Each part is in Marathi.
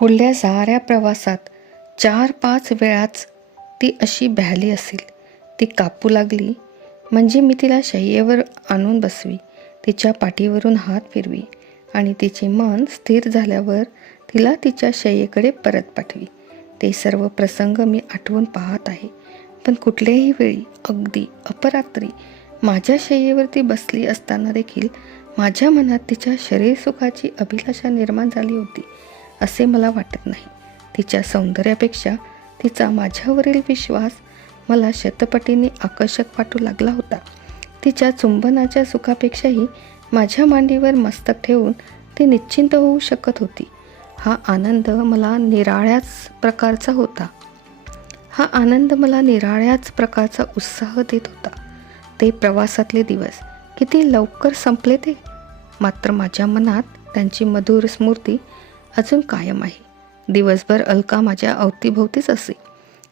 पुढल्या साऱ्या प्रवासात चार पाच वेळाच ती अशी भ्याली असेल. ती कापू लागली. म्हणजे मी तिला शय्येवर आणून बसवी तिच्या पाठीवरून हात फिरवी आणि तिचे मन स्थिर झाल्यावर तिला तिच्या शय्येकडे परत पाठवी. ते सर्व प्रसंग मी आठवून पाहत आहे. पण कुठल्याही वेळी अगदी अपरात्री माझ्या शय्येवरती बसली असताना देखील माझ्या मनात तिच्या शरीरसुखाची अभिलाषा निर्माण झाली होती. असे मला वाटत नाही. तिच्या सौंदर्यापेक्षा तिचा माझ्यावरील विश्वास मला शतपटीने आकर्षक वाटू लागला होता. तिच्या चुंबनाच्या सुखापेक्षाही माझ्या मांडीवर मस्तक ठेवून ती निश्चिंत होऊ शकत होती. हा आनंद मला निराळ्याच प्रकारचा होता. हा आनंद मला निराळ्याच प्रकारचा उत्साह देत होता. ते प्रवासातले दिवस किती लवकर संपले ते? मात्र माझ्या मनात त्यांची मधुर स्मृती अजून कायम आहे. दिवसभर अलका माझ्या अवतीभोवतीच असे.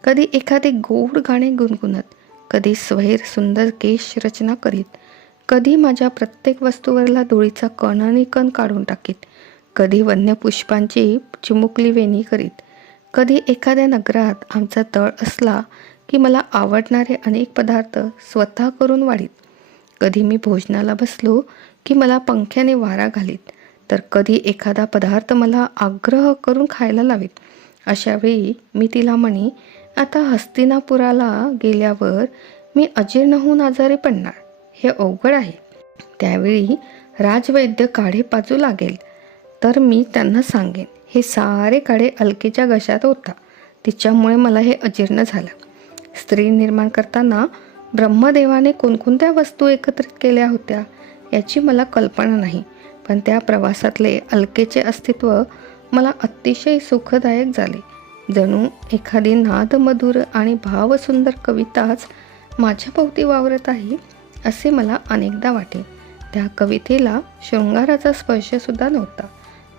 कधी एखादे गोड गाणे गुणगुणत कधी स्वैर सुंदर केश रचना करीत कधी माझ्या प्रत्येक वस्तूवरला धुळीचा कण काढून टाकीत कधी वन्य पुष्पांची चिमुकली वेणी करीत कधी एखाद्या नगरात आमचा तळ असला की मला आवडणारे अनेक पदार्थ स्वतः करून वाढीत कधी मी भोजनाला बसलो की मला पंख्याने वारा घालीत तर कधी एखादा पदार्थ मला आग्रह करून खायला लावीत. अशावेळी मी तिला म्हणे आता हस्तिनापुराला गेल्यावर मी अजीर्ण होऊन आजारी पडणार. हे अवघड आहे. त्यावेळी राजवैद्य काढे पाजू लागेल. तर मी त्यांना सांगेन हे सारे काढे अलकेच्या घशात होता तिच्यामुळे मला हे अजीर्ण झालं. स्त्री निर्माण करताना ब्रह्मदेवाने कोणकोणत्या वस्तू एकत्रित केल्या होत्या याची मला कल्पना नाही. पण त्या प्रवासातले अलकेचे अस्तित्व मला अतिशय सुखदायक झाले. जणू एखादी नादमधुर आणि भावसुंदर कविताच माझ्या भोवती वावरत आहे असे मला अनेकदा वाटे. त्या कवितेला शृंगाराचा स्पर्शसुद्धा नव्हता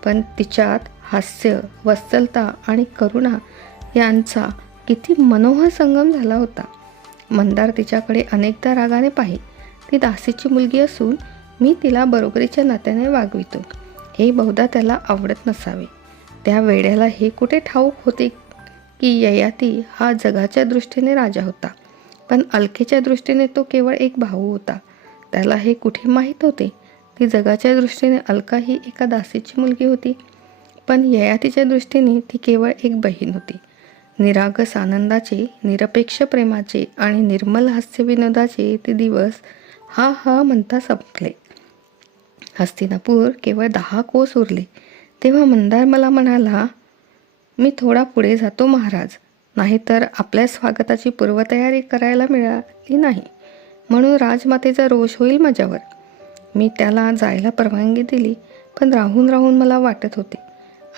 पण तिच्यात हास्य वत्सलता आणि करुणा यांचा किती मनोहर संगम झाला होता. मंदार तिच्याकडे अनेकदा रागाने पाही. ती दासीची मुलगी असून मी तिला बरोबरीच्या नात्याने वागवितो. हे बहुधा त्याला आवडत नसावे. त्या वेड्याला हे कुठे ठाऊक होते की ययाती हा जगाच्या दृष्टीने राजा होता. पण अलकेच्या दृष्टीने तो केवळ एक भाऊ होता. त्याला हे कुठे माहीत होते? ती जगाच्या दृष्टीने अलका ही एका दासीची मुलगी होती. पण ययातीच्या दृष्टीने ती केवळ एक बहीण होती. निरागस आनंदाचे निरपेक्ष प्रेमाचे आणि निर्मल हास्यविनोदाचे ते दिवस हा हा म्हणता संपले. हस्तिनापूर केवळ दहा कोस उरले. तेव्हा मंदार मला म्हणाला मी थोडा पुढे जातो महाराज. नाहीतर आपल्या स्वागताची पूर्वतयारी करायला मिळाली नाही. म्हणून राजमातेचा रोष होईल माझ्यावर. मी त्याला जायला परवानगी दिली पण राहून राहून मला वाटत होते.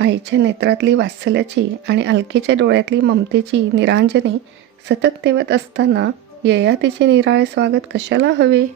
आईच्या नेत्रातली वात्सल्याची आणि अलकेच्या डोळ्यातली ममतेची निरांजने सतत तेवत असताना ययातीचे निराळे स्वागत कशाला हवे?